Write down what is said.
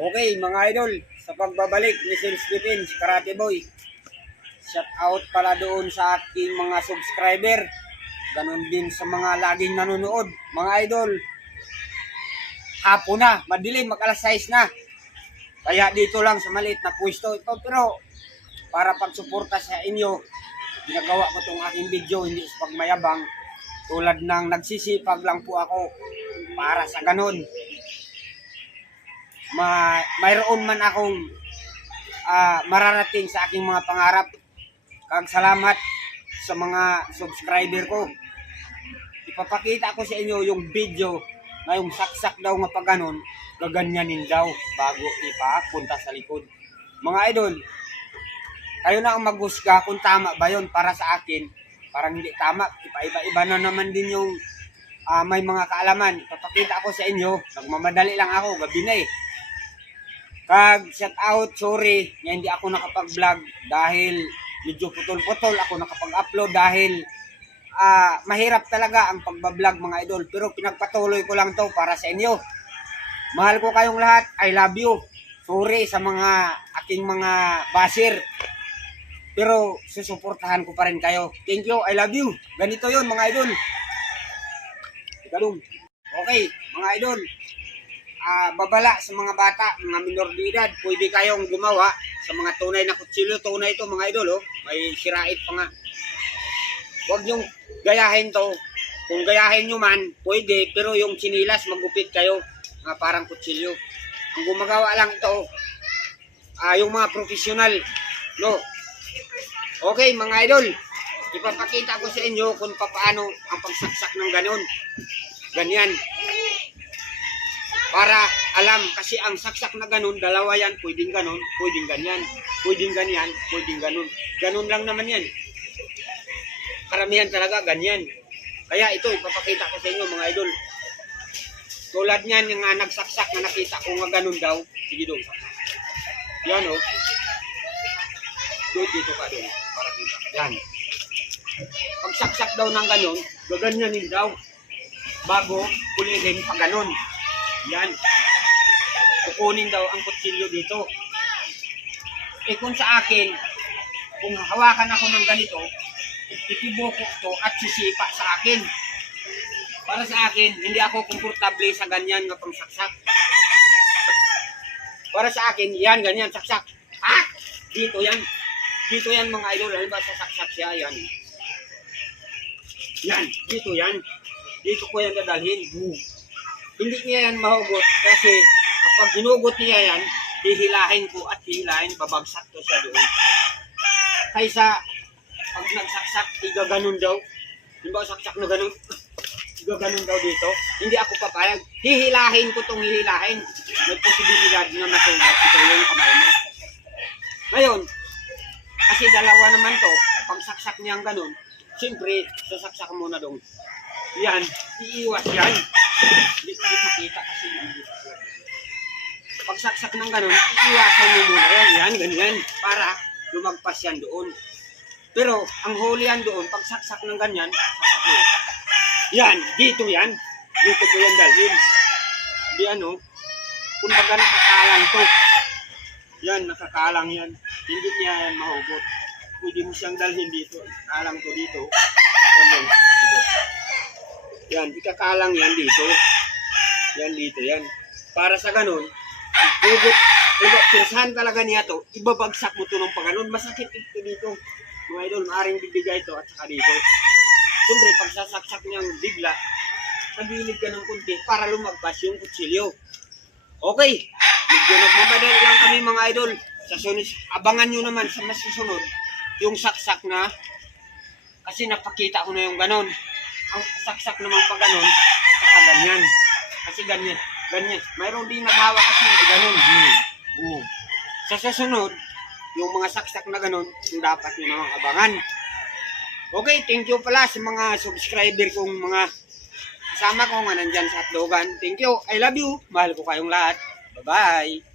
Okay, mga idol, sa pagbabalik ni Sales Defense, Karate Boy. Shout out pala doon sa aking mga subscriber. Ganon din sa mga laging nanonood. Mga idol, hapon na, madilim, mag-alas 6 na. Kaya dito lang sa maliit na pwesto ito. Pero para pagsuporta sa inyo, ginagawa ko itong aking video, hindi sa pagmayabang. Tulad ng nagsisipag lang po ako para sa ganon. Mayroon man akong mararating sa aking mga pangarap. Kag salamat sa mga subscriber ko. Ipapakita ko sa inyo yung video na yung saksak daw nga pag ganon, gaganyanin daw bago ipapunta sa likod. Mga idol, kayo na ang maghusga kung tama ba yun. Para sa akin, parang hindi tama. Iba-iba na naman din yung may mga kaalaman. Ipapakita ko sa inyo, nagmamadali lang ako, gabi na eh. Kag shout out, sorry nga hindi ako nakapag-vlog dahil medyo putol-putol ako nakapag-upload dahil mahirap talaga ang pagbablog mga idol, pero pinagpatuloy ko lang to para sa inyo. Mahal ko kayong lahat, I love you. Sorry sa mga aking mga basir, pero susuportahan ko pa rin kayo. Thank you, I love you. Ganito yun mga idol. Ganun. Okay mga idol, babala sa mga bata, mga minor de edad, pwede kayong gumawa sa mga tunay na kutsilyo. Tunay ito mga idol, oh. May sirait pa nga. Huwag yung gayahin to. Kung gayahin nyo man, pwede, pero yung sinilas, magupit kayo, parang kutsilyo. Kung gumagawa lang ito, yung mga profesional, no? Okay mga idol, ipapakita ko sa inyo kung paano ang pagsaksak ng ganon. Ganyan. Para alam, kasi ang saksak na ganun, dalawa yan, pwedeng ganun, pwedeng ganyan, pwedeng ganyan, pwedeng ganun. Ganun lang naman yan. Karamihan talaga ganyan. Kaya ito, ipapakita ko sa inyo mga idol. Tulad niyan, yung nagsaksak na nakita ko nga ganun daw. Sige doon. Yan o. Dito ka doon. Para kita. Yan. Pag saksak daw ng ganun, gaganyanin daw. Bago, kulihin pa ganun. Yan. Kukunin daw ang kutsilyo dito. Eh kung sa akin, kung hawakan ako ng ganito, itiboko to at sisipa sa akin. Para sa akin, hindi ako komportable sa ganyan na pangsaksak. Para sa akin, yan, ganyan, saksak. Dito yan. Dito yan mga idol. Halimbawa sa saksak siya, yan. Yan, dito yan. Dito ko yan dadalhin. Hindi niya yan mahugot kasi kapag hinugot niya yan, hihilahin ko at hihilahin, babagsak to siya doon. Kaysa pag nagsaksak, igaganon daw. Diba saksak na ganon? Igaganon daw dito. Hindi ako papayag. Hihilahin ko tong hihilahin. May posibilidad na masugat. Ito yung kamay mo. Ngayon, kasi dalawa naman to, pag saksak niyang ganon, siyempre, sasaksak muna doon. Yan, iiwas yan. Hindi ko makita kasi pagsaksak ng ganun, iiwasan mo muna yan. Yan, ganyan. Para lumagpas yan doon. Pero, ang huli yan doon, pagsaksak ng ganyan, saksak mo. Yan, dito yan. Dito ko yan dalhin. Di ano, kung baga nakakalang to. Yan, nakakalang yan. Hindi niya yan mahugot. Pwede mo siyang dalhin dito. Kalang to dito. Yan, dito. Yan, ikakalang yan dito. Yan dito, yan. Para sa ganun, pinsahan talaga niya to, ibabagsak mo to ng paganon. Masakit ito dito. Mga idol, maaaring bibigay ito at saka dito. Siyempre, pag sasaksak niyang bigla, tagilid ka ng kunti para lumagpas yung kutsilyo. Okay, medyo nagmamadali lang kami mga idol. Sa sunod, abangan nyo naman sa masusunod yung saksak na, kasi napakita ko na yung ganon. Ang saksak naman pag ganon, saka ganyan. Kasi ganyan, ganyan. Mayroon din naghawa kasi ganon. Sa susunod, yung mga saksak na ganon, yung dapat nyo namang abangan. Okay, thank you pala sa mga subscriber kong mga kasama ko nga nandyan sa Hotdogan. Thank you, I love you. Mahal ko kayong lahat. Bye-bye.